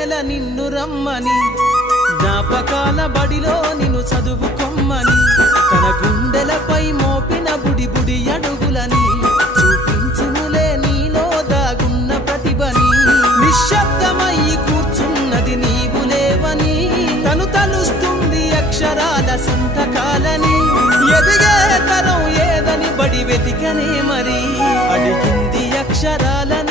నేల నిన్ను రమ్మని, జ్ఞాపకాల బడిలో నిన్ను చదువుకొమ్మని, తన గుండెలపై మోపిన బుడి బుడి అడుగులని చూపించునులే నీలో దాగున్న ప్రతిభని. నిశ్శబ్దమయ్యి కూర్చున్నది నీవు లేవని, తను తలుస్తుంది అక్షరాల సంతకాలని. ఎదిగే తరం ఏదని బడి వెతికనే మరి, అడిగింది అక్షరాలని.